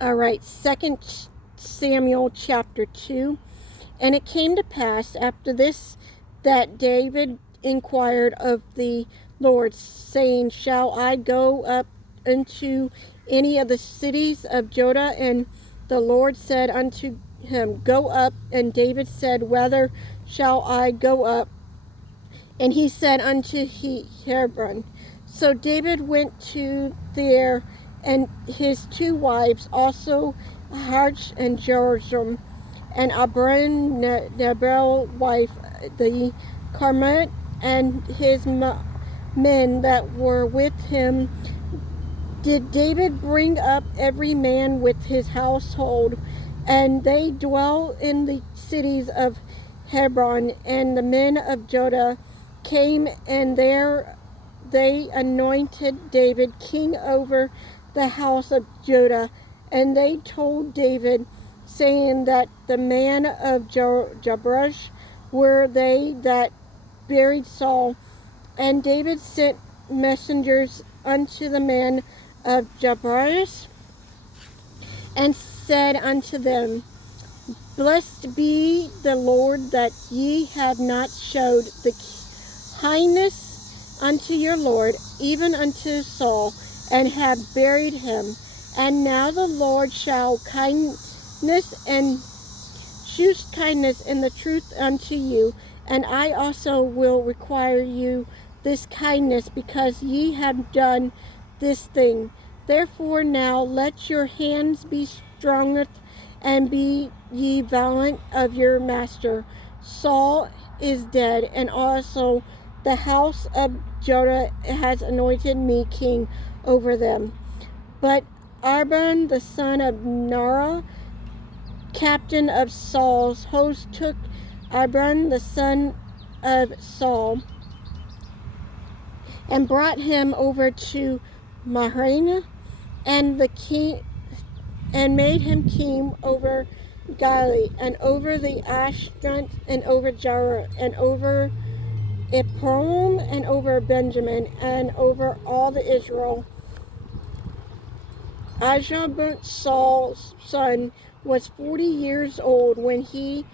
All right, Second Samuel chapter 2. And it came to pass after this that David inquired of the Lord, saying, Shall I go up into any of the cities of Judah? And the Lord said unto him, Go up. And David said, Whither shall I go up? And he said unto Hebron. So David went to there, and his two wives, also Ahish and Jehoram, and Abram, Nabal's wife, the Carmel, and his men that were with him. Did David bring up every man with his household, and they dwell in the cities of Hebron. And the men of Judah came, and there they anointed David king over the house of Judah. And they told David, saying that the man of Jabrush were they that buried Saul. And David sent messengers unto the man of Jabrush, and said unto them, Blessed be the Lord that ye have not showed the kindness unto your Lord, even unto Saul, and have buried him. And now the Lord shall kindness and shew kindness and the truth unto you, and I also will require you this kindness, because ye have done this thing. Therefore now let your hands be strong, and be ye valiant of your master. Saul is dead, and also the house of Judah has anointed me king over them. But Abner the son of Nara, captain of Saul's host, took Abram the son of Saul, and brought him over to Mahanaim, and the king, and made him king over Galilee, and over the Ashdod, and over Jarrah, and over Ephraim, and over Benjamin, and over all the Israel. Ahijah, Saul's son, was 40 years old when he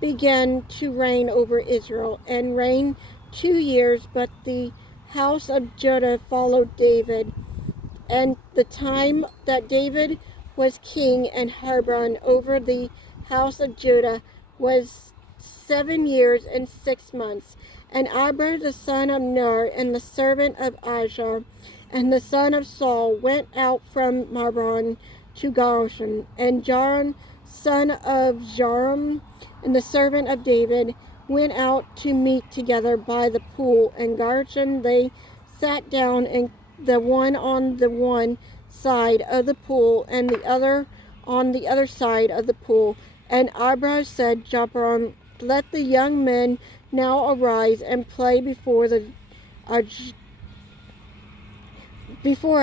began to reign over Israel, and reigned 2 years. But the house of Judah followed David. And the time that David was king in Hebron over the house of Judah was 7 years and 6 months. And Abner the son of Ner, and the servant of Ahijah, and the son of Saul, went out from Hebron to Goshen. And Joram, son of Joram, and the servant of David, went out to meet together by the pool. And Goshen they sat down, and the one on the one side of the pool, and the other on the other side of the pool. And Abram said, Joram, let the young men now arise and play before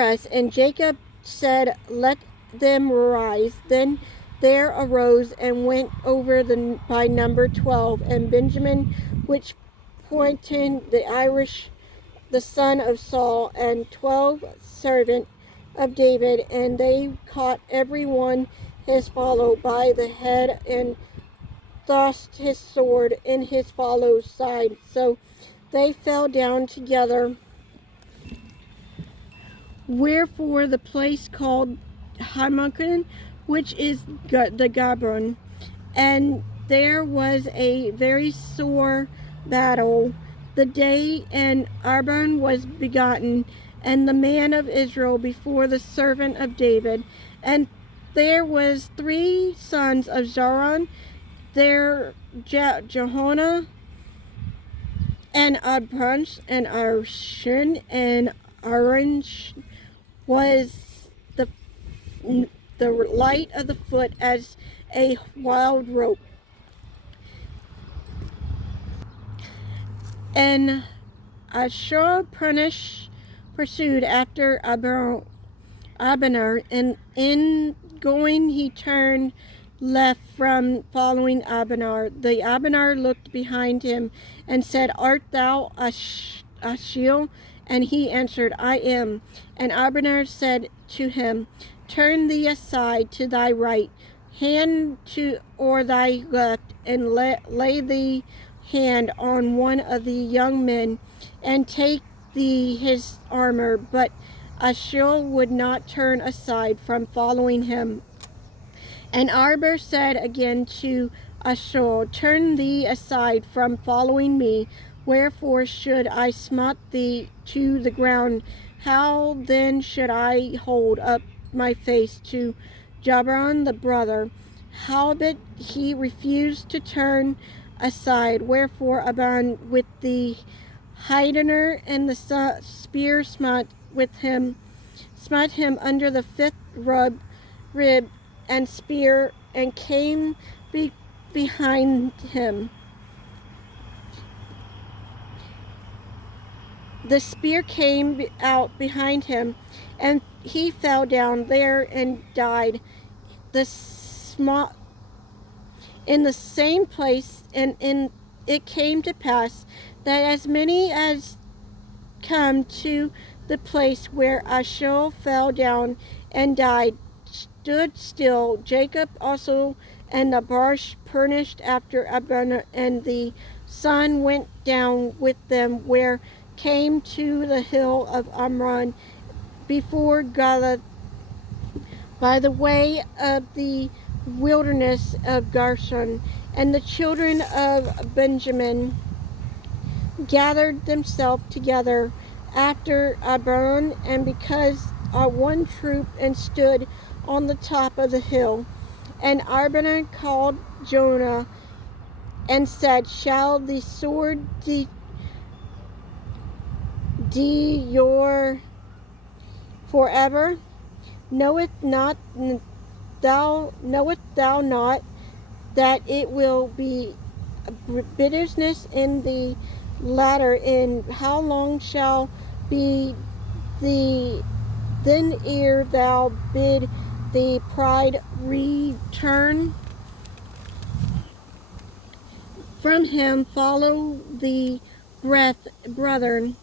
us. And Jacob said, Let them arise. Then there arose and went over by number 12, and Benjamin, which pointed the Irish, the son of Saul, and 12 servants of David, and they caught every one his follow by the head, and thrust his sword in his follow's side. So they fell down together. Wherefore the place called Hamilton, which is the Gabron. And there was a very sore battle the day, and Abram was begotten, and the man of Israel before the servant of David. And there was 3 sons of Zoran, there Jehoshaphat, and Abram, and Arshin, and Aransh was the light of the foot as a wild rope. And Ashur pursued after Abner, and in going he turned left from following Abner. The Abner looked behind him and said, Art thou Ashiel? And he answered, I am. And Abner said to him, turn thee aside to thy right hand or thy left, and lay thee hand on one of the young men, and take thee his armor. But Achish would not turn aside from following him. And Abner said again to Achish, turn thee aside from following me. Wherefore should I smite thee to the ground? How then should I hold up my face to Jabron the brother? Howbeit he refused to turn aside. Wherefore Abner with the Hidener and the spear smite him under the fifth rib and spear, and came behind him. The spear came out behind him, and he fell down there and died. In the same place, and it came to pass that as many as come to the place where Achish fell down and died stood still. Jacob also and the barsh perished after Abner, and the sun went down with them, where came to the hill of Amram before Galaad, by the way of the wilderness of Goshen. And the children of Benjamin gathered themselves together after Abner, and because one troop, and stood on the top of the hill. And Abner called Jonah and said, shall the sword endure forever? Knowest thou not that it will be bitterness in the latter end? How long shall be then ere thou bid the pride return from him? Follow the brethren.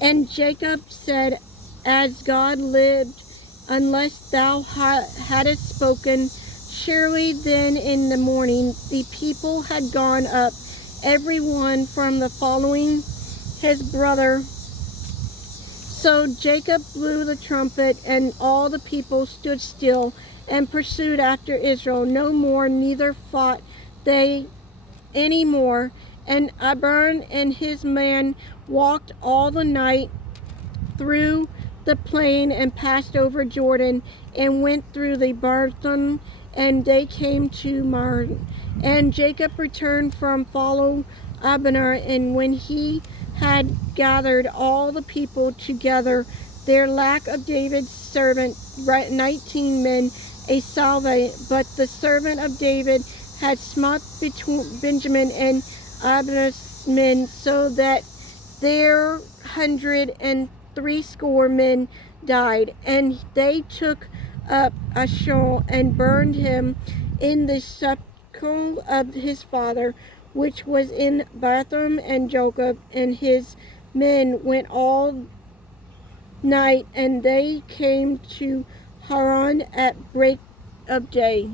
And Jacob said, as God lived, unless thou hadst spoken, surely then in the morning the people had gone up, every one from the following his brother. So Jacob blew the trumpet, and all the people stood still and pursued after Israel no more, neither fought they any more. And Abner and his men walked all the night through the plain, and passed over Jordan, and went through the Barthon, and they came to Marah. And Jacob returned from follow Abner, and when he had gathered all the people together, there lack of David's servant 19 men, a salve. But the servant of David had smote between Benjamin and Abner's men, so that their 160 men died. And they took up Achish and burned him in the sepulchre of his father, which was in Bethlehem. And Jacob and his men went all night, and they came to Haran at break of day.